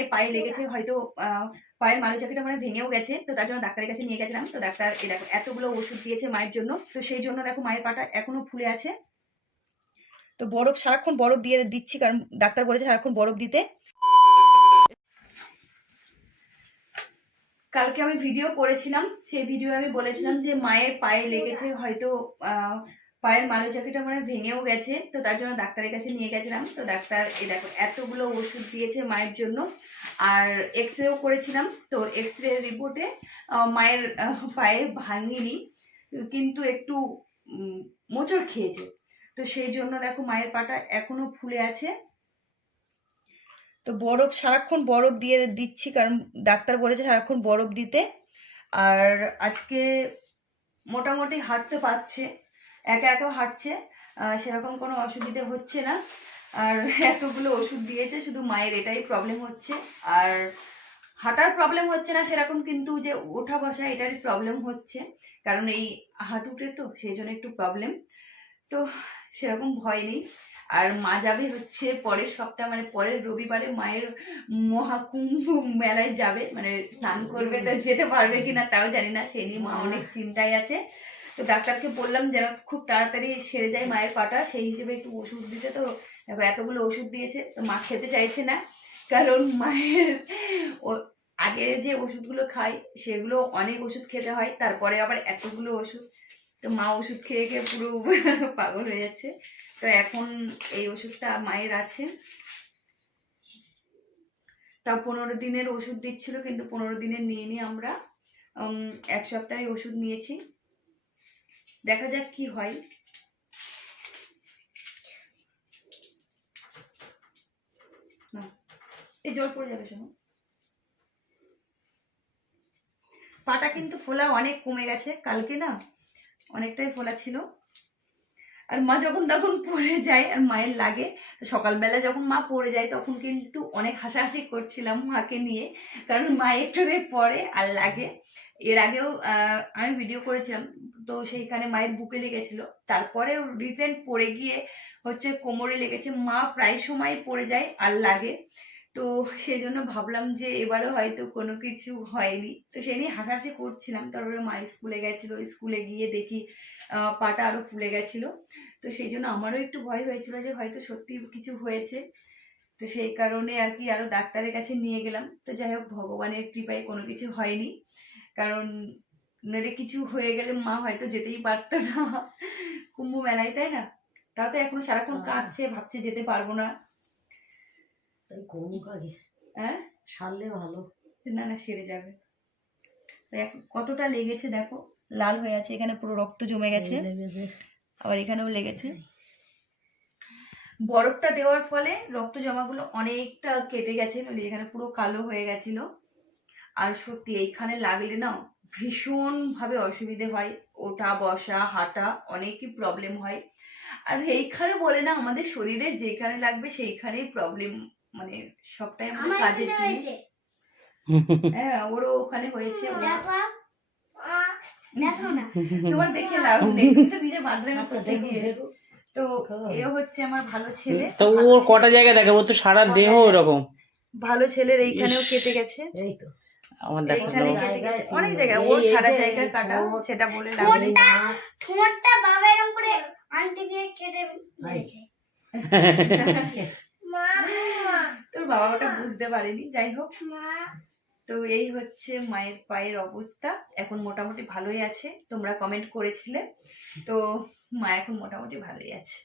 মায়ের পায়ে লেগেছে, হয়তো পায়ের মালুচাকিটা মানে ভেঙেও গেছে, তো তার জন্য ডাক্তারের কাছে নিয়ে গেছিলাম। তো ডাক্তার, এই দেখো, এতগুলো ওষুধ দিয়েছে মায়ের জন্য, তো সেই জন্য দেখো মায়ের পাটা এখনও ফুলে আছে। তো বরফ, সারাক্ষণ বরফ দিয়ে দিচ্ছি, কারণ ডাক্তার বলেছে সারাক্ষণ বরফ দিতে। কালকে আমি ভিডিও করেছিলাম, সেই ভিডিও আমি বলেছিলাম যে মায়ের পায়ে লেগেছে, হয়তো পায়ের মালুচাকিটা মানে ভেঙেও গেছে, তো তার জন্য ডাক্তারের কাছে নিয়ে গেছিলাম। তো ডাক্তার, এই দেখো, এতগুলো ওষুধ দিয়েছে মায়ের জন্য, আর এক্স রেও করেছিলাম, তো এক্স রে রিপোর্টে মায়ের পায়ে ভাঙিনি, কিন্তু একটু মোচড় খেয়েছে। তো সেই জন্য দেখো মায়ের পাটা এখনও ফুলে আছে। তো বরফ, সারাক্ষণ বরফ দিয়ে দিচ্ছি, কারণ ডাক্তার বলেছে সারাক্ষণ বরফ দিতে। আর আজকে মোটামুটি হাঁটতে পারছে। একা একা হাঁটছে সেরকম কোনো অসুবিধে হচ্ছে না। আর এতগুলো ওষুধ দিয়েছে শুধু মায়ের এটাই প্রবলেম হচ্ছে। আর হাঁটার প্রবলেম হচ্ছে না সেরকম কিন্তু যে ওঠা বসা এটারই প্রবলেম হচ্ছে। কারণ এই হাঁটুতে তো সেই জন্য একটু প্রবলেম তো সেরকম ভয় নেই। আর মা যাবে হচ্ছে পরের সপ্তাহ মানে পরের রবিবারে মায়ের মহাকুম্ভ মেলায় যাবে। মানে স্নান করবে তো যেতে পারবে কিনা তাও জানি না সেই নিয়ে মা অনেক চিন্তায় আছে। তো ডাক্তারকে বললাম যেন খুব তাড়াতাড়ি সেরে যায় মায়ের পাটা, সেই হিসেবে একটু ওষুধ দিতে। তো এতগুলো ওষুধ দিয়েছে, তো মা খেতে চাইছে না। কারণ মায়ের ও, আগে যে ওষুধগুলো খাই সেগুলো অনেক ওষুধ খেতে হয়, তারপরে আবার এতগুলো ওষুধ। তো মা ওষুধ খেয়ে খেয়ে পুরো পাগল হয়ে যাচ্ছে। তো এখন এই ওষুধটা মায়ের আছে। তা পনেরো দিনের ওষুধ দিচ্ছিল, কিন্তু পনেরো দিনের নিয়ে নিয়ে আমরা এক সপ্তাহে ওষুধ নিয়েছি। দেখা যাক কি হয়। এই জল পড়ে যাবে শোনো। পাটা কিন্তু ফোলা অনেক কমে গেছে, কালকে না অনেকটাই ফোলা ছিল। আর মা যখন তখন পড়ে যায়, আর মায়ের লাগে। সকালবেলা যখন মা পড়ে যায়, তখন কিন্তু অনেক হাসাহাসি করছিলাম মাকে নিয়ে, কারণ মা একটু রে পড়ে আর লাগে। এর আগেও আমি ভিডিও করেছিলাম তো সেইখানে মায়ের বুকে লেগেছিল। তারপরে রিসেন্ট পড়ে গিয়ে হচ্ছে কোমরে লেগেছে। মা প্রায় সময় পড়ে যায় আর লাগে। তো সেই জন্য ভাবলাম যে এবারও হয়তো কোনো কিছু হয়নি। তো সেই নিয়ে হাসাহাসি করছিলাম। তারপরে মা স্কুলে গেছিল। স্কুলে গিয়ে দেখি পাটা আরও ফুলে গেছিল। তো সেই জন্য আমারও একটু ভয় হয়েছিল যে হয়তো সত্যি কিছু হয়েছে। তো সেই কারণে আর কি আরও ডাক্তারের কাছে নিয়ে গেলাম। তো যাই হোক, ভগবানের কৃপায় কোনো কিছু হয়নি। কারণ নইলে কিছু হয়ে গেলে মা হয়তো যেতেই পারতো না। কুম্ভ মেলায় তাই না? তাও তো এখনও সারাক্ষণ হ্যাঁ। কাঁদছে ভাবছে যেতে পারব না। তাই আগে হ্যাঁ? সারলে ভালো। না না সেরে যাবে। কতটা লেগেছে দেখো লাল হয়ে আছে এখানে পুরো রক্ত জমে গেছে। আবার এখানেও লেগেছে। বরফটা দেওয়ার ফলে রক্ত জমাগুলো অনেকটা কেটে গেছে নইলে এখানে পুরো কালো হয়ে গেছিল। আর সত্যি এইখানে লাগলে না ভীষণ ভাবে অসুবিধে হয় ওঠা বসা হাঁটা অনেকই প্রবলেম হয়। আর এইখানে বলে না আমাদের শরীরে যেখানে লাগবে সেইখানেই প্রবলেম মানে সবটাই আমাদের কাজের জিনিস। হ্যাঁ ওরও ওখানে হয়েছে দেখো না। তোমার দেখে লাভ নেই। তো নিজে করতে গিয়ে তো এ হচ্ছে আমার ভালো ছেলে। তো ওর কটা জায়গায় দেখে ও তো সারা দেহ ওরকম। ভালো ছেলের এইখানেও কেটে গেছে। এই তো। আমার দেখো অনেক জায়গায় ওর সারা কাটা সেটা বলে লাভ নেই। নাক, ঠোঁটটা বাবা এরকম করে আন্টি দিয়ে কেটে মা মা, তোর বাবা ওটা বুঝতে পারেনি যাই হোক। মা। তো এই হচ্ছে মায়ের পায়ের অবস্থা এখন মোটামুটি ভালোই আছে তোমরা কমেন্ট করেছিলে। তো মা এখন মোটামুটি ভালোই আছে।